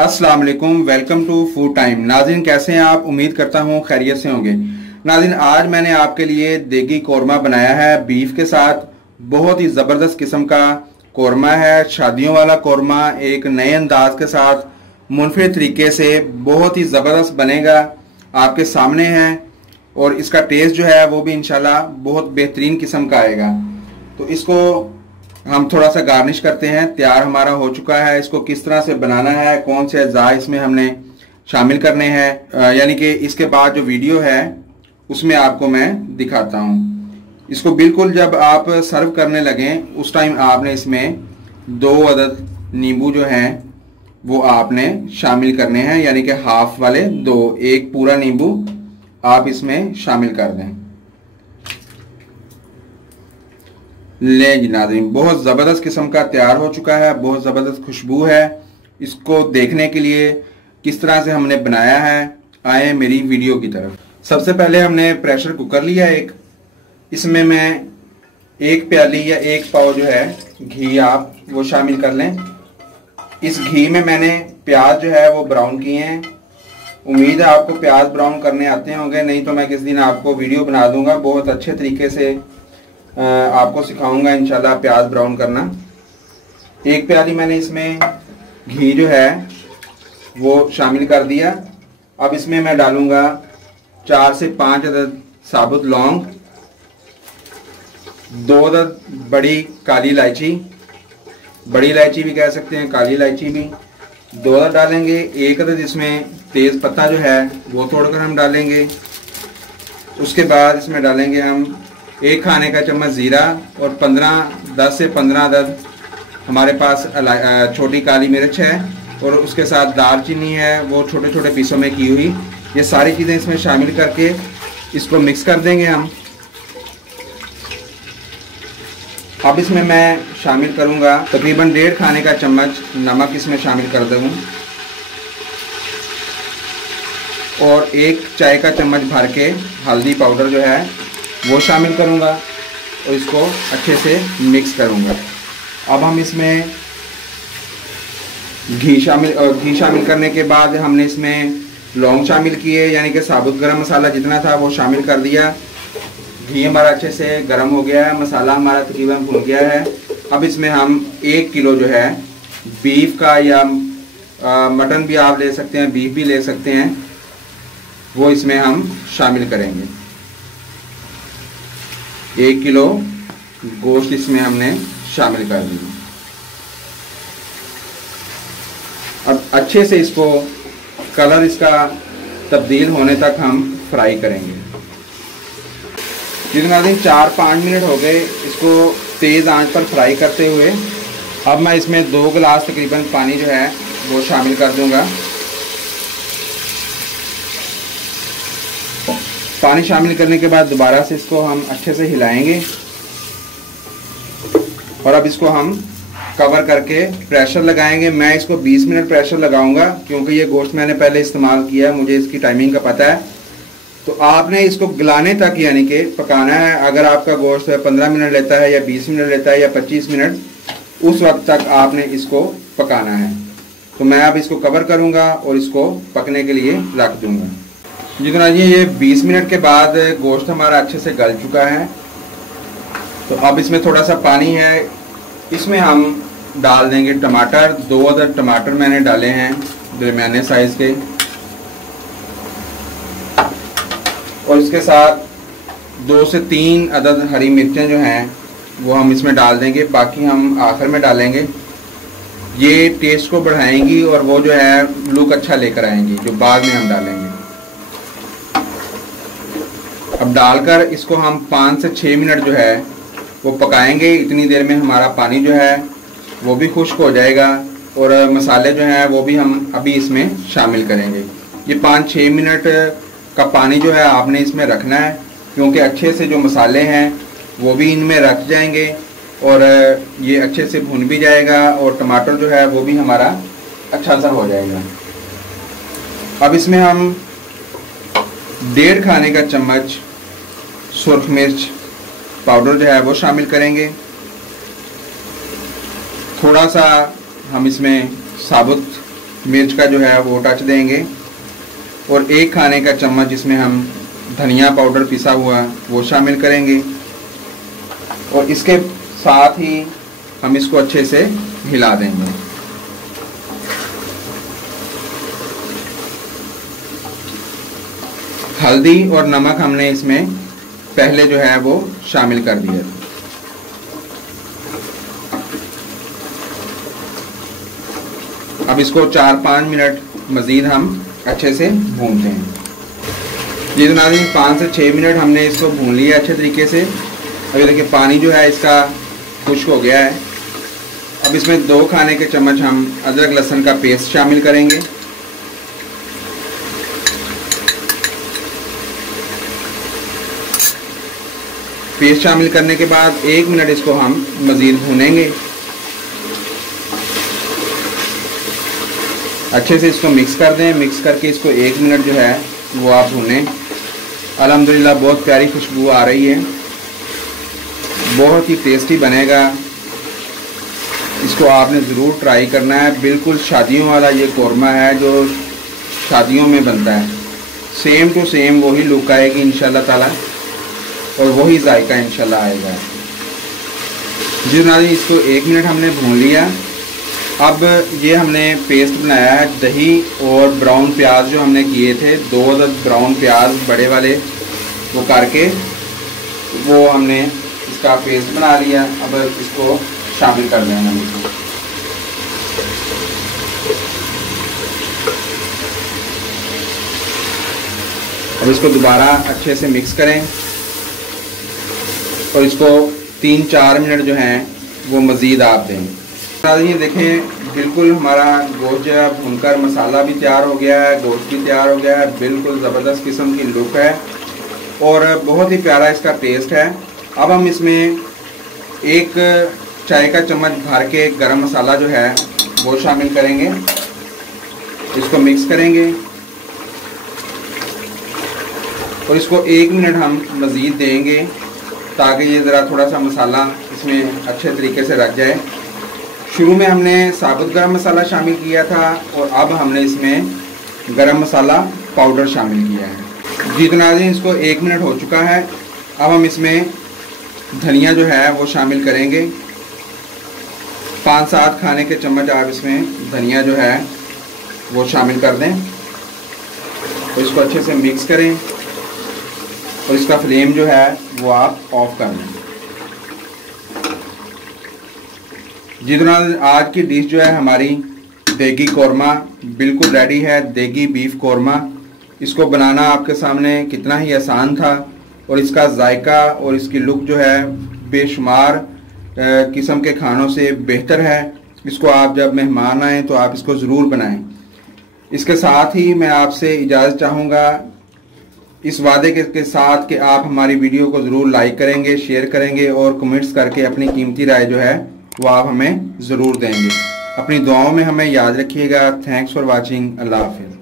अस्सलाम वालेकुम, welcome to food time. नाज़रीन कैसे हैं आप? उम्मीद करता हूँ खैरियत से होंगे। नाज़रीन आज मैंने आपके लिए देगी कौरमा बनाया है बीफ के साथ। बहुत ही ज़बरदस्त किस्म का कौरमा है, शादियों वाला कौरमा, एक नए अंदाज के साथ मुनफरद तरीके से बहुत ही ज़बरदस्त बनेगा, आपके सामने है। और इसका टेस्ट जो है वो भी इंशाल्लाह बहुत बेहतरीन किस्म का आएगा। तो इसको हम थोड़ा सा गार्निश करते हैं। तैयार हमारा हो चुका है। इसको किस तरह से बनाना है, कौन से अज़ा इसमें हमने शामिल करने हैं, यानी कि इसके बाद जो वीडियो है उसमें आपको मैं दिखाता हूँ। इसको बिल्कुल जब आप सर्व करने लगें उस टाइम आपने इसमें 2 अदद नींबू जो हैं वो आपने शामिल करने हैं, यानी कि हाफ वाले 2, एक पूरा नींबू आप इसमें शामिल कर दें। ले जी नाज़रीन, बहुत ज़बरदस्त किस्म का तैयार हो चुका है, बहुत ज़बरदस्त खुशबू है। इसको देखने के लिए किस तरह से हमने बनाया है, आए मेरी वीडियो की तरफ। सबसे पहले हमने प्रेशर कुकर लिया एक, इसमें मैं 1 प्याली या 1 पाव जो है घी आप वो शामिल कर लें। इस घी में मैंने प्याज जो है वो ब्राउन किए हैं। उम्मीद है आपको प्याज ब्राउन करने आते होंगे, नहीं तो मैं किस दिन आपको वीडियो बना दूंगा, बहुत अच्छे तरीके से आपको सिखाऊंगा इंशाल्लाह प्याज ब्राउन करना। 1 प्याली मैंने इसमें घी जो है वो शामिल कर दिया। अब इसमें मैं डालूंगा 4 से 5 अदद साबुत लौंग, 2 अदद बड़ी काली इलायची, बड़ी इलायची भी कह सकते हैं, काली इलायची भी 2 अदद डालेंगे। 1 अदद इसमें तेज पत्ता जो है वो तोड़कर हम डालेंगे। उसके बाद इसमें डालेंगे हम 1 खाने का चम्मच ज़ीरा और 10 से 15 अदद हमारे पास छोटी काली मिर्च है, और उसके साथ दालचीनी है वो छोटे छोटे पीसों में की हुई। ये सारी चीज़ें इसमें शामिल करके इसको मिक्स कर देंगे हम। अब इसमें मैं शामिल करूंगा तकरीबन 1.5 खाने का चम्मच नमक इसमें शामिल कर दूँ, और 1 चाय का चम्मच भर के हल्दी पाउडर जो है वो शामिल करूंगा, और इसको अच्छे से मिक्स करूंगा। अब हम इसमें घी शामिल करने के बाद हमने इसमें लौंग शामिल किए, यानी कि साबुत गरम मसाला जितना था वो शामिल कर दिया। घी हमारा अच्छे से गर्म हो गया है, मसाला हमारा तकरीबन भुन गया है। अब इसमें हम 1 किलो जो है बीफ का, या मटन भी आप ले सकते हैं, बीफ भी ले सकते हैं, वो इसमें हम शामिल करेंगे। 1 किलो गोश्त इसमें हमने शामिल कर दिया। अब अच्छे से इसको कलर इसका तब्दील होने तक हम फ्राई करेंगे। जितना दिन 4-5 मिनट हो गए इसको तेज़ आंच पर फ्राई करते हुए। अब मैं इसमें 2 गिलास तकरीबन पानी जो है वो शामिल कर दूंगा। पानी शामिल करने के बाद दोबारा से इसको हम अच्छे से हिलाएंगे, और अब इसको हम कवर करके प्रेशर लगाएंगे। मैं इसको 20 मिनट प्रेशर लगाऊंगा, क्योंकि ये गोश्त मैंने पहले इस्तेमाल किया है, मुझे इसकी टाइमिंग का पता है। तो आपने इसको गलाने तक यानी कि पकाना है। अगर आपका गोश्त 15 मिनट लेता है, या 20 मिनट लेता है, या 25 मिनट, उस वक्त तक आपने इसको पकाना है। तो मैं अब इसको कवर करूँगा और इसको पकने के लिए रख दूँगा। जितना ये 20 मिनट के बाद गोश्त हमारा अच्छे से गल चुका है। तो अब इसमें थोड़ा सा पानी है, इसमें हम डाल देंगे टमाटर। 2 अदद टमाटर मैंने डाले हैं दरमियाने साइज़ के, और इसके साथ 2 से 3 अदद हरी मिर्चें जो हैं वो हम इसमें डाल देंगे। बाकी हम आखिर में डालेंगे, ये टेस्ट को बढ़ाएंगी और वो जो है लुक अच्छा लेकर आएंगी, जो बाद में हम डालेंगे। अब डालकर इसको हम 5 से 6 मिनट जो है वो पकाएंगे। इतनी देर में हमारा पानी जो है वो भी खुश्क हो जाएगा, और मसाले जो हैं वो भी हम अभी इसमें शामिल करेंगे। ये 5-6 मिनट का पानी जो है आपने इसमें रखना है, क्योंकि अच्छे से जो मसाले हैं वो भी इनमें रख जाएंगे, और ये अच्छे से भुन भी जाएगा, और टमाटर जो है वो भी हमारा अच्छा सा हो जाएगा। अब इसमें हम 1.5 खाने का चम्मच सुर्ख मिर्च पाउडर जो है वो शामिल करेंगे। थोड़ा सा हम इसमें साबुत मिर्च का जो है वो टच देंगे और 1 खाने का चम्मच इसमें हम धनिया पाउडर पिसा हुआ वो शामिल करेंगे और इसके साथ ही हम इसको अच्छे से हिला देंगे। हल्दी और नमक हमने इसमें पहले जो है वो शामिल कर दिया था। अब इसको 4-5 मिनट मज़ीद हम अच्छे से भूनते हैं। ये तो नाज़रीन 5 से 6 मिनट हमने इसको भून लिया अच्छे तरीके से। अभी देखिए पानी जो है इसका खुश्क हो गया है। अब इसमें 2 खाने के चम्मच हम अदरक लहसुन का पेस्ट शामिल करेंगे। पेस्ट शामिल करने के बाद 1 मिनट इसको हम मज़ीद भूनेंगे। अच्छे से इसको मिक्स कर दें। मिक्स करके इसको 1 मिनट जो है वो आप भूनें। अल्हम्दुलिल्लाह बहुत प्यारी खुशबू आ रही है, बहुत ही टेस्टी बनेगा। इसको आपने ज़रूर ट्राई करना है। बिल्कुल शादियों वाला ये कौरमा है जो शादियों में बनता है। सेम टू सेम वही लुक आएगी इंशाल्लाह ताला और वही जायका इंशाल्लाह आएगा। जी नाज़रीन इसको 1 मिनट हमने भून लिया। अब ये हमने पेस्ट बनाया है दही और ब्राउन प्याज जो हमने किए थे, 2 अदद ब्राउन प्याज बड़े वाले वो करके वो हमने इसका पेस्ट बना लिया। अब इसको शामिल कर देंगे हम इसको। अब इसको दोबारा अच्छे से मिक्स करें और इसको 3-4 मिनट जो हैं वो मज़ीद आप दें। ये देखें बिल्कुल हमारा गोश्त जो है भूनकर मसाला भी तैयार हो गया है, गोश्त भी तैयार हो गया है। बिल्कुल ज़बरदस्त किस्म की लुक है और बहुत ही प्यारा इसका टेस्ट है। अब हम इसमें 1 चाय का चम्मच भर के गरम मसाला जो है वो शामिल करेंगे। इसको मिक्स करेंगे और इसको 1 मिनट हम मज़ीद देंगे ताकि ये ज़रा थोड़ा सा मसाला इसमें अच्छे तरीके से रख जाए। शुरू में हमने साबुत गरम मसाला शामिल किया था और अब हमने इसमें गरम मसाला पाउडर शामिल किया है। जी तो नाज़रीन इसको 1 मिनट हो चुका है। अब हम इसमें धनिया जो है वो शामिल करेंगे। 5-7 खाने के चम्मच आप इसमें धनिया जो है वो शामिल कर दें और इसको अच्छे से मिक्स करें और इसका फ्लेम जो है वो आप ऑफ कर दें। जी तो आज की डिश जो है हमारी देगी कौरमा बिल्कुल रेडी है। देगी बीफ कौरमा, इसको बनाना आपके सामने कितना ही आसान था और इसका जायका और इसकी लुक जो है बेशुमार किस्म के खानों से बेहतर है। इसको आप जब मेहमान आएँ तो आप इसको ज़रूर बनाएं। इसके साथ ही मैं आपसे इजाज़त चाहूँगा इस वादे के साथ कि आप हमारी वीडियो को ज़रूर लाइक करेंगे, शेयर करेंगे और कमेंट्स करके अपनी कीमती राय जो है वो आप हमें ज़रूर देंगे। अपनी दुआओं में हमें याद रखिएगा। Thanks for watching. अल्लाह हाफ़िज़।